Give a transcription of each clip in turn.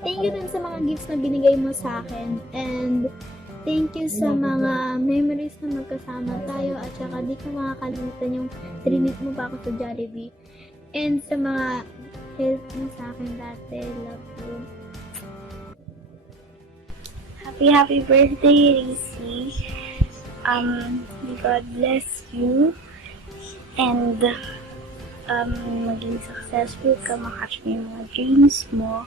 thank you din sa mga gifts na binigay mo sa akin. And thank you sa mga memories na magkasama tayo. At saka di ko makakalimutan yung trinit mo pa ako sa Jollibee. And sa mga help mo sa akin dati. Love you. Happy birthday, Reese. May God bless you. And maging successful ka, makatch mo yung mga dreams mo.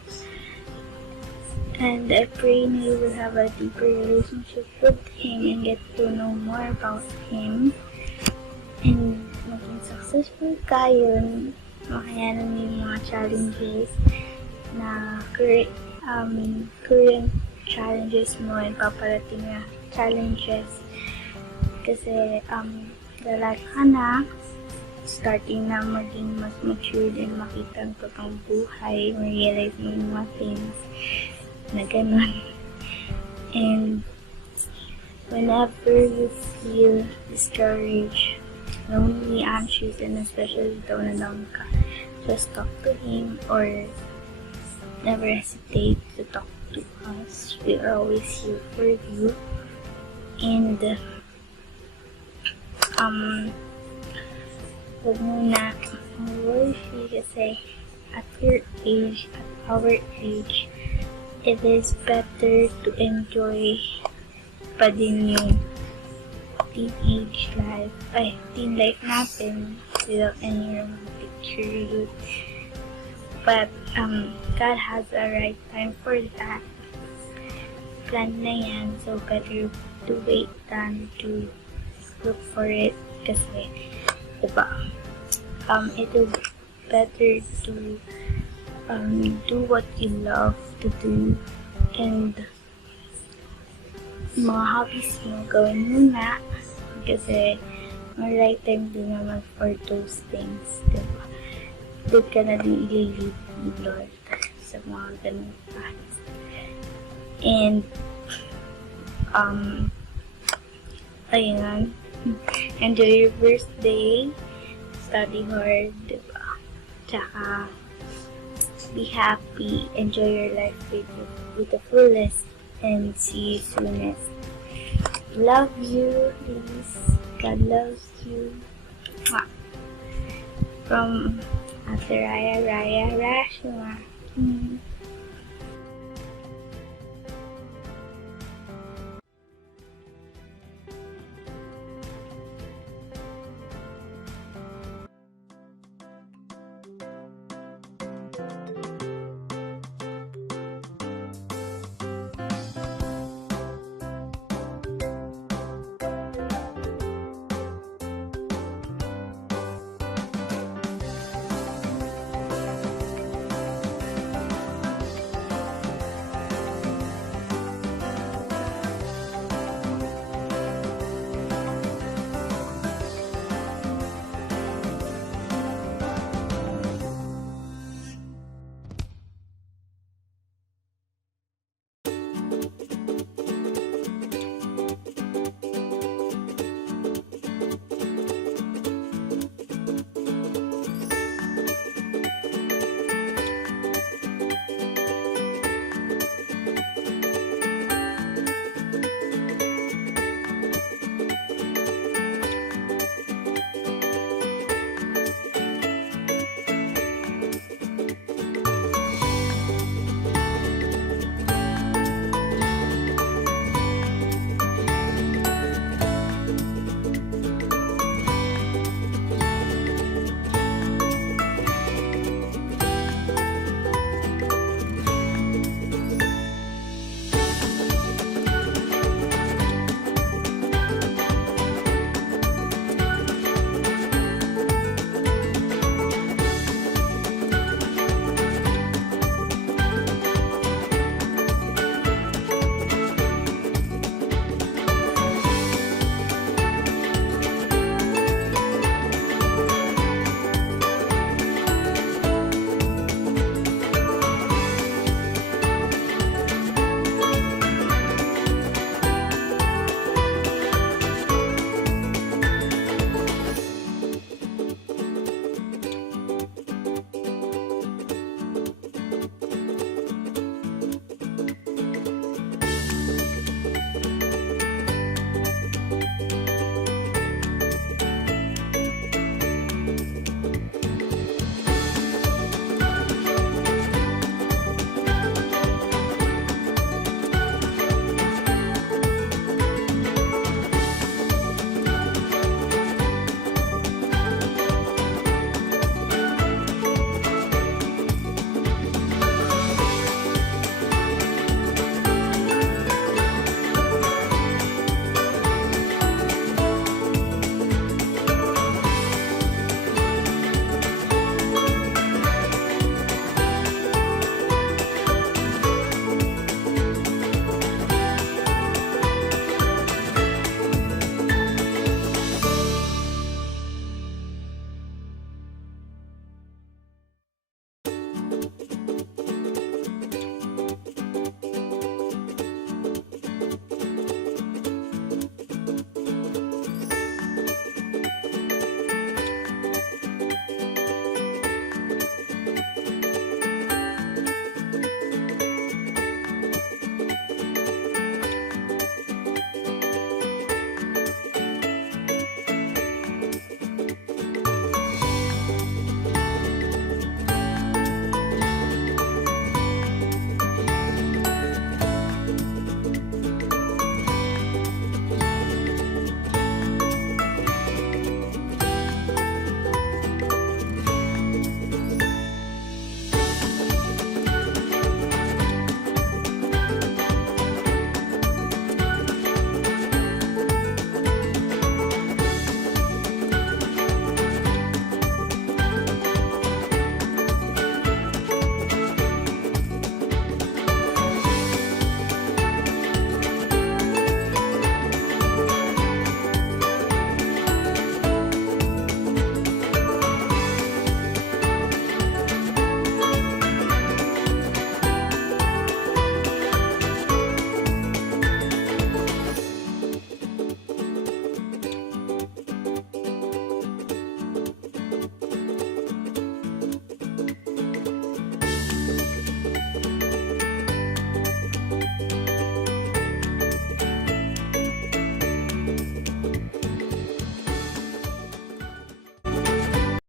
And I pray na you will have a deeper relationship with Him and get to know more about Him. And maging successful ka, yun, makayanan mo yung mga challenges na current challenges mo and paparating na challenges. Kasi lalaki ka na, starting na maging mas mature and makita ang totoong buhay, ma-realize mo yung mga things na ganun. And whenever you feel discouraged, lonely, anxious, and especially down and down ka, just talk to Him or never hesitate to talk to us. We are always here for you. And huwag muna worry kasi at your age, at our age, it is better to enjoy pa din yung teen life natin without any romantic period. But God has a right time for that. Plan na yan, so better to wait than to look for it kasi diba, it is better to do what you love to do and mga hobbies mo gawin muna kasi may right time din naman for those things, diba? Doon ka na din i-lead ni Lord sa mga ganun paths. And ayun, enjoy your birthday, study hard, diba? Tsaka be happy, enjoy your life with the fullest, and see you soonest. Love you, please. God loves you. From Ate Raya Rashma.